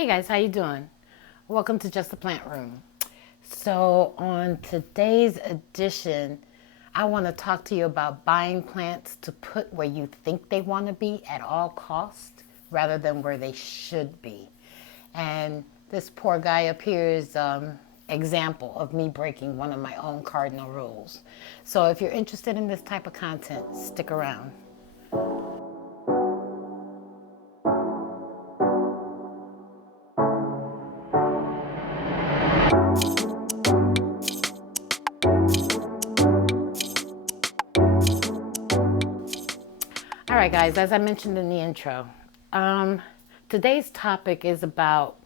Hey guys, how you doing? Welcome to Just the Plant Room. So on today's edition, I want to talk to you about buying plants to put where you think they want to be at all costs rather than where they should be. And this poor guy up here is example of me breaking one of my own cardinal rules. So if you're interested in this type of content, stick around. All right, guys, as I mentioned in the intro, today's topic is about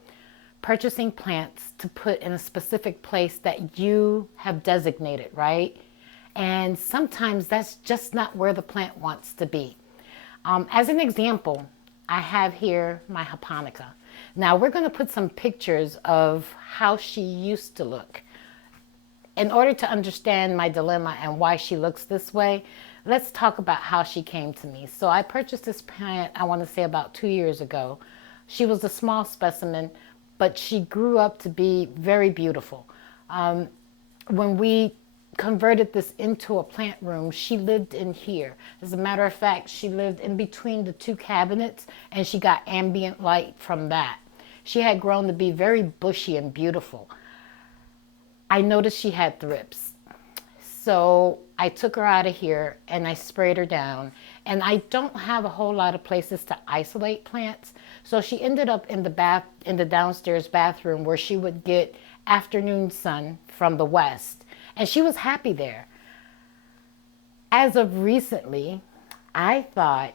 purchasing plants to put in a specific place that you have designated, right? And sometimes that's just not where the plant wants to be. As an example, I have here my japonica. Now we're going to put some pictures of how she used to look. In order to understand my dilemma and why she looks this way, let's talk about how she came to me. So I purchased this plant, I want to say about 2 years ago. She was a small specimen, but she grew up to be very beautiful. When we converted this into a plant room, she lived in here. As a matter of fact, she lived in between the two cabinets and she got ambient light from that. She had grown to be very bushy and beautiful. I noticed she had thrips. So I took her out of here and I sprayed her down. And I don't have a whole lot of places to isolate plants. So she ended up in the downstairs bathroom where she would get afternoon sun from the west. And she was happy there. As of recently, I thought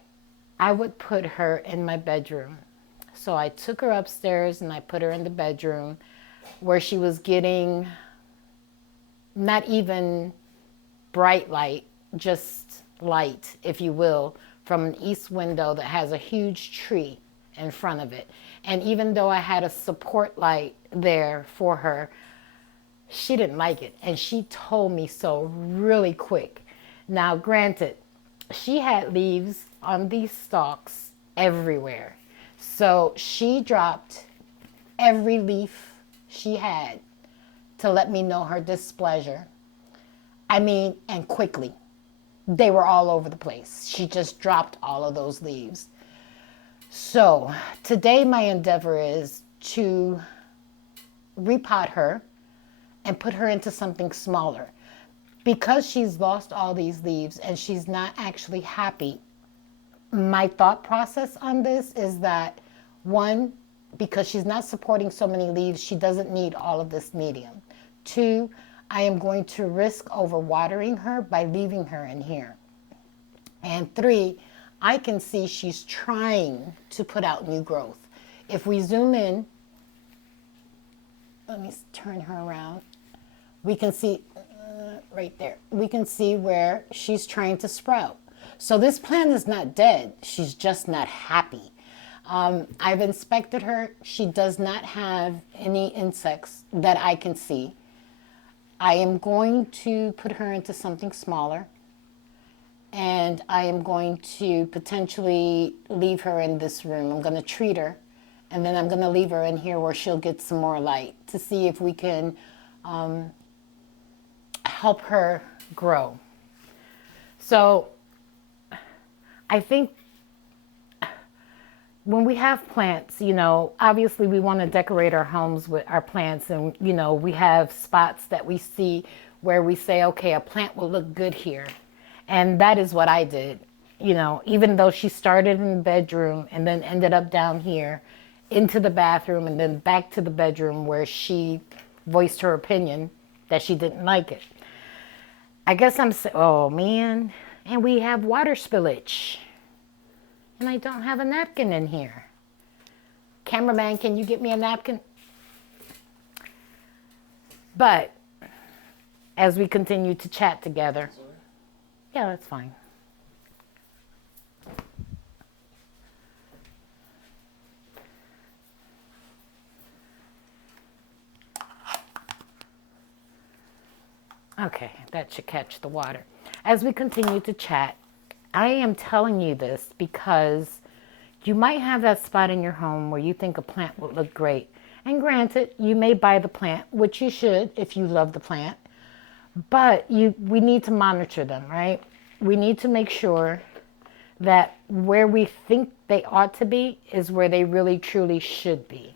I would put her in my bedroom. So I took her upstairs and I put her in the bedroom where she was getting not even bright light, just light, if you will, from an east window that has a huge tree in front of it. And even though I had a support light there for her, she didn't like it. And she told me so really quick. Now, granted, she had leaves on these stalks everywhere. So she dropped every leaf she had to let me know her displeasure. I mean, and quickly. They were all over the place. She just dropped all of those leaves. So today my endeavor is to repot her and put her into something smaller. Because she's lost all these leaves and she's not actually happy, my thought process on this is that, one, because she's not supporting so many leaves, she doesn't need all of this medium. Two, I am going to risk overwatering her by leaving her in here. And three, I can see she's trying to put out new growth. If we zoom in, let me turn her around. We can see right there. We can see where she's trying to sprout. So this plant is not dead. She's just not happy. I've inspected her. She does not have any insects that I can see. I am going to put her into something smaller, and I am going to potentially leave her in this room. I'm going to treat her, and then I'm going to leave her in here where she'll get some more light to see if we can help her grow. So I think when we have plants, obviously we want to decorate our homes with our plants, and, we have spots that we see where we say, okay, a plant will look good here. And that is what I did. Even though she started in the bedroom and then ended up down here into the bathroom and then back to the bedroom where she voiced her opinion that she didn't like it. I guess oh man, and we have water spillage. And I don't have a napkin in here. Cameraman, can you get me a napkin? But as we continue to chat together. Sorry? Yeah, that's fine. Okay, that should catch the water. As we continue to chat, I am telling you this because You might have that spot in your home where you think a plant would look great. And granted, you may buy the plant, which you should if you love the plant, but we need to monitor them, right? We need to make sure that where we think they ought to be is where they really truly should be.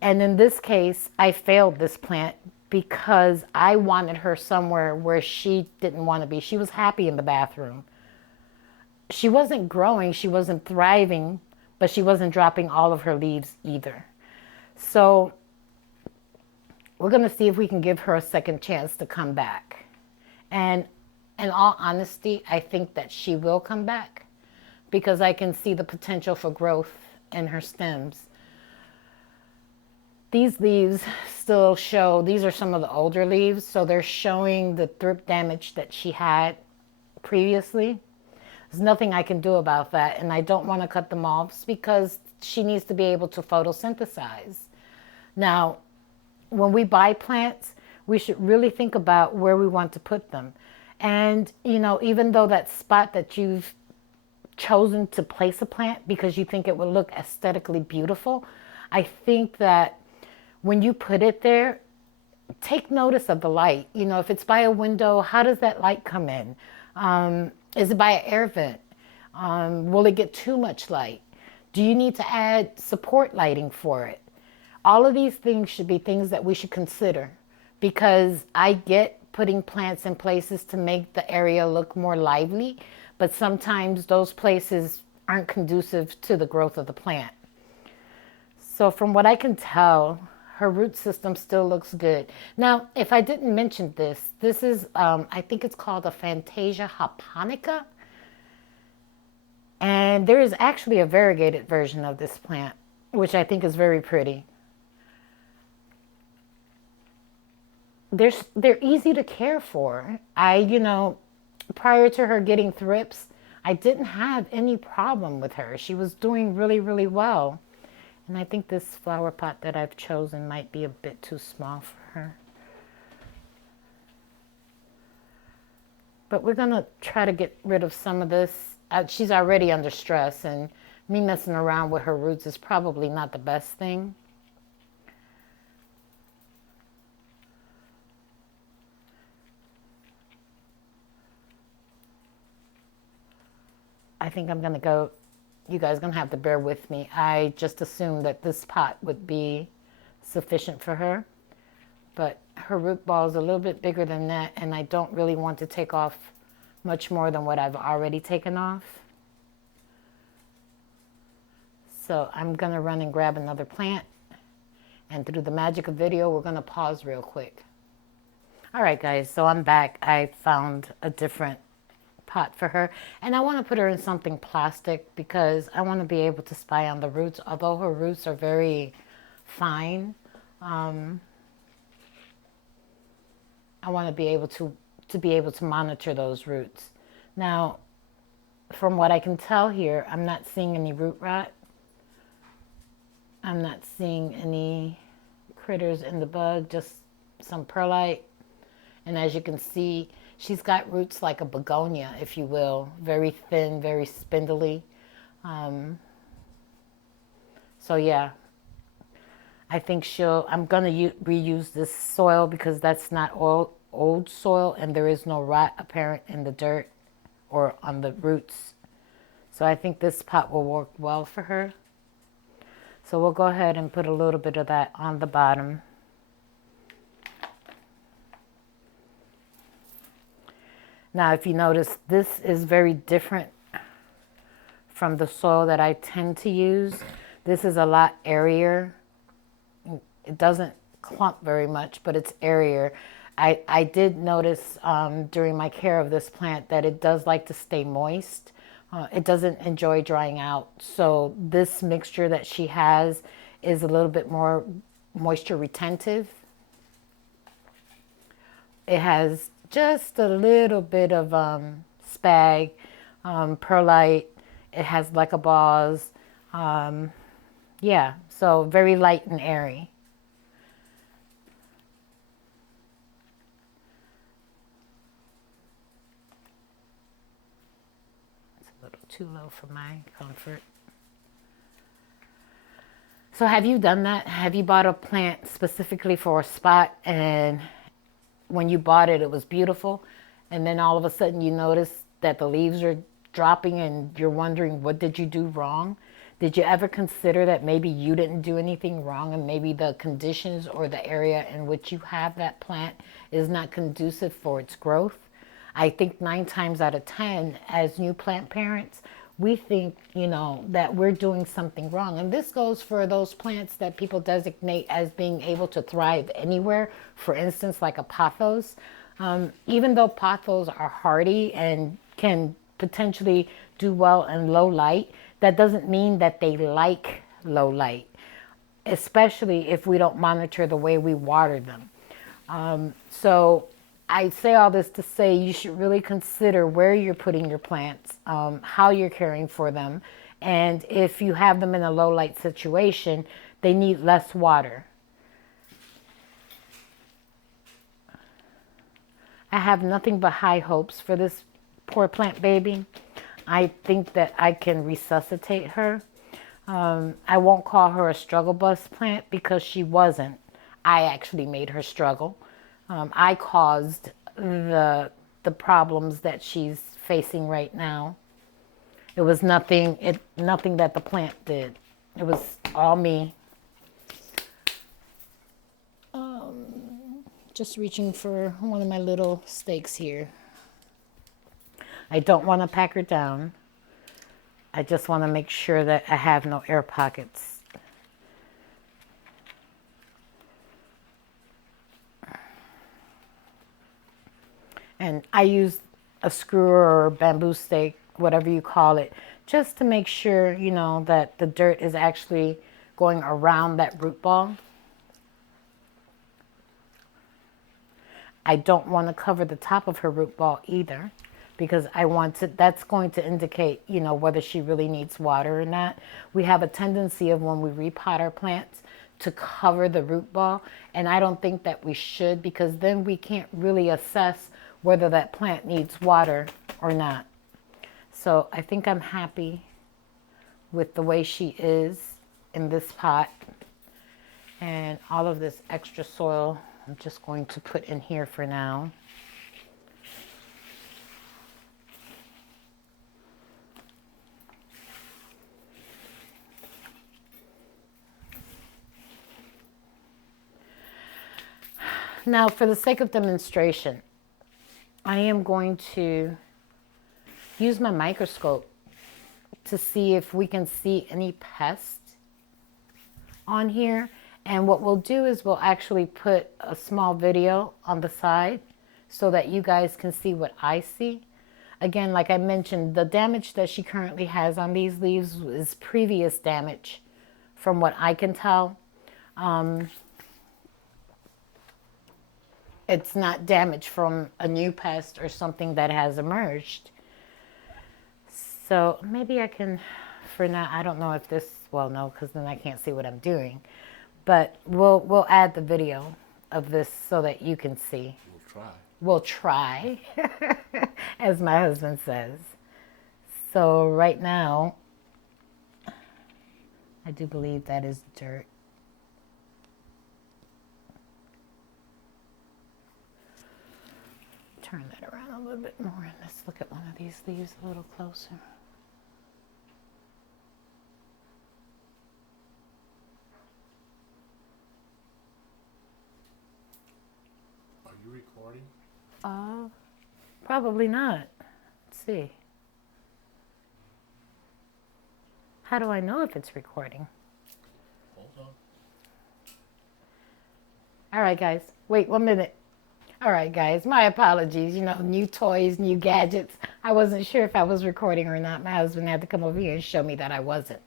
And in this case, I failed this plant because I wanted her somewhere where she didn't want to be. She was happy in the bathroom. She wasn't growing, she wasn't thriving, but she wasn't dropping all of her leaves either. So we're going to see if we can give her a second chance to come back. And in all honesty, I think that she will come back because I can see the potential for growth in her stems. These leaves still show, these are some of the older leaves, so they're showing the thrip damage that she had previously. There's nothing I can do about that, and I don't want to cut them off because she needs to be able to photosynthesize. Now, when we buy plants, we should really think about where we want to put them. And, you know, even though that spot that you've chosen to place a plant because you think it would look aesthetically beautiful, I think that when you put it there, take notice of the light. You know, if it's by a window, how does that light come in? Is it by an air vent? Will it get too much light? Do you need to add support lighting for it? All of these things should be things that we should consider because I get putting plants in places to make the area look more lively, but sometimes those places aren't conducive to the growth of the plant. So from what I can tell, her root system still looks good. Now, if I didn't mention this, this is, I think it's called a Fantasia japonica. And there is actually a variegated version of this plant, which I think is very pretty. They're easy to care for. Prior to her getting thrips, I didn't have any problem with her. She was doing really, really well. And I think this flower pot that I've chosen might be a bit too small for her. But we're going to try to get rid of some of this. She's already under stress, and me messing around with her roots is probably not the best thing. I think I'm going to go. You guys are going to have to bear with me. I just assumed that this pot would be sufficient for her. But her root ball is a little bit bigger than that, and I don't really want to take off much more than what I've already taken off. So I'm going to run and grab another plant. And through the magic of video, we're going to pause real quick. All right, guys, so I'm back. I found a different pot for her, and I want to put her in something plastic because I want to be able to spy on the roots. Although her roots are very fine, I want to be able to monitor those roots. Now, from what I can tell here, I'm not seeing any root rot. I'm not seeing any critters in the bug, just some perlite. And as you can see, she's got roots like a begonia, if you will, very thin, very spindly. So yeah, I think I'm going to reuse this soil because that's not old soil and there is no rot apparent in the dirt or on the roots. So I think this pot will work well for her. So we'll go ahead and put a little bit of that on the bottom. Now, if you notice, this is very different from the soil that I tend to use. This is a lot airier. It doesn't clump very much, but it's airier. I did notice during my care of this plant that it does like to stay moist. It doesn't enjoy drying out. So this mixture that she has is a little bit more moisture retentive. It has just a little bit of spag, perlite. It has lecabars. Yeah, so very light and airy. It's a little too low for my comfort. So have you done that? Have you bought a plant specifically for a spot, and when you bought it, it was beautiful, and then all of a sudden you notice that the leaves are dropping and you're wondering, what did you do wrong? Did you ever consider that maybe you didn't do anything wrong, and maybe the conditions or the area in which you have that plant is not conducive for its growth? I think 9 times out of 10, as new plant parents, we think, that we're doing something wrong. And this goes for those plants that people designate as being able to thrive anywhere. For instance, like a pothos. Even though pothos are hardy and can potentially do well in low light, that doesn't mean that they like low light, especially if we don't monitor the way we water them. So I say all this to say you should really consider where you're putting your plants, how you're caring for them, and if you have them in a low light situation, they need less water. I have nothing but high hopes for this poor plant baby. I think that I can resuscitate her. I won't call her a struggle bus plant because she wasn't. I actually made her struggle. I caused the problems that she's facing right now. It was nothing that the plant did. It was all me. Just reaching for one of my little stakes here. I don't want to pack her down. I just want to make sure that I have no air pockets. And I use a screw or a bamboo stake, whatever you call it, just to make sure, that the dirt is actually going around that root ball. I don't want to cover the top of her root ball either, because that's going to indicate, whether she really needs water or not. We have a tendency of, when we repot our plants, to cover the root ball, and I don't think that we should, because then we can't really assess whether that plant needs water or not. So I think I'm happy with the way she is in this pot, and all of this extra soil I'm just going to put in here for now. Now, for the sake of demonstration, I am going to use my microscope to see if we can see any pests on here. And what we'll do is we'll actually put a small video on the side so that you guys can see what I see. Again, like I mentioned, the damage that she currently has on these leaves is previous damage from what I can tell. It's not damage from a new pest or something that has emerged. So maybe I can, for now, I don't know if this, well, no, because then I can't see what I'm doing. But we'll add the video of this so that you can see. We'll try, as my husband says. So right now, I do believe that is dirt. Turn that around a little bit more, and let's look at one of these leaves a little closer. Are you recording? Probably not. Let's see. How do I know if it's recording? Hold on. All right, guys. Wait 1 minute. All right, guys. My apologies. New toys, new gadgets. I wasn't sure if I was recording or not. My husband had to come over here and show me that I wasn't.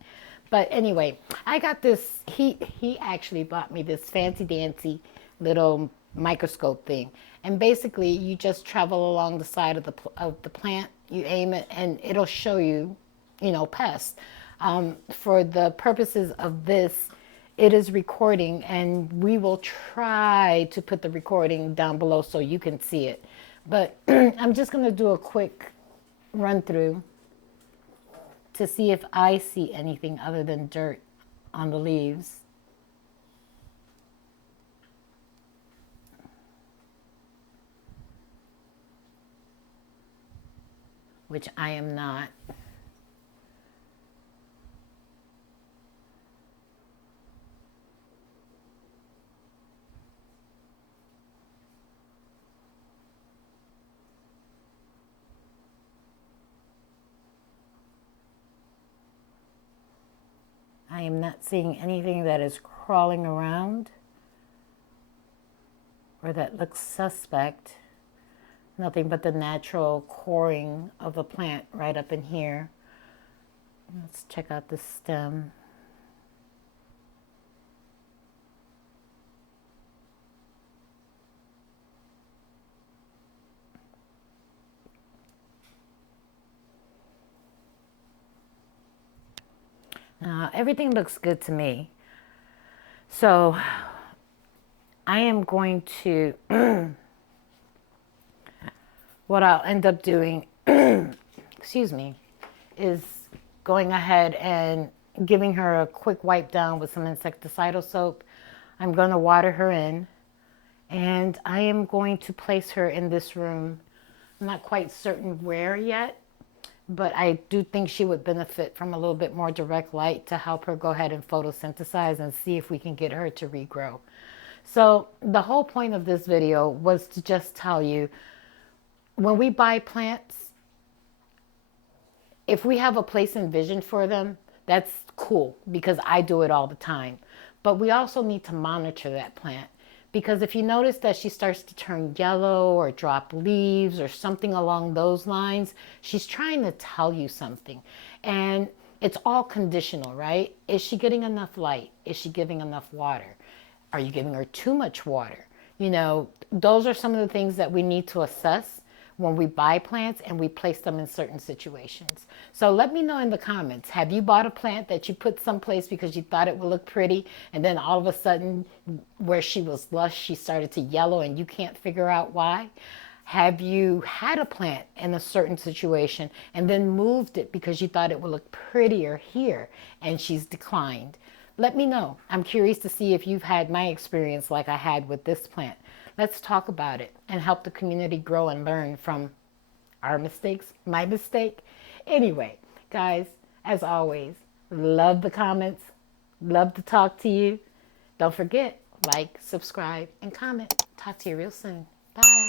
But anyway, I got this. He actually bought me this fancy dancy little microscope thing, and basically you just travel along the side of the plant, you aim it, and it'll show you, pests. For the purposes of this, it is recording, and we will try to put the recording down below so you can see it. But I'm just going to do a quick run through to see if I see anything other than dirt on the leaves. which I am not. I am not seeing anything that is crawling around or that looks suspect. Nothing but the natural coring of the plant right up in here. Let's check out the stem. Everything looks good to me. So I am going to, what I'll end up doing, excuse me, is going ahead and giving her a quick wipe down with some insecticidal soap. I'm going to water her in, and I am going to place her in this room. I'm not quite certain where yet, but I do think she would benefit from a little bit more direct light to help her go ahead and photosynthesize and see if we can get her to regrow. So the whole point of this video was to just tell you, when we buy plants, if we have a place and vision for them, that's cool because I do it all the time. But we also need to monitor that plant, because if you notice that she starts to turn yellow or drop leaves or something along those lines, she's trying to tell you something. And it's all conditional, right? Is she getting enough light? Is she giving enough water? Are you giving her too much water? You know, those are some of the things that we need to assess when we buy plants and we place them in certain situations. So let me know in the comments, have you bought a plant that you put someplace because you thought it would look pretty, and then all of a sudden where she was lush, she started to yellow and you can't figure out why? Have you had a plant in a certain situation and then moved it because you thought it would look prettier here and she's declined? Let me know. I'm curious to see if you've had my experience like I had with this plant. Let's talk about it and help the community grow and learn from our mistakes, my mistake. Anyway, guys, as always, love the comments, love to talk to you. Don't forget, like, subscribe, and comment. Talk to you real soon. Bye.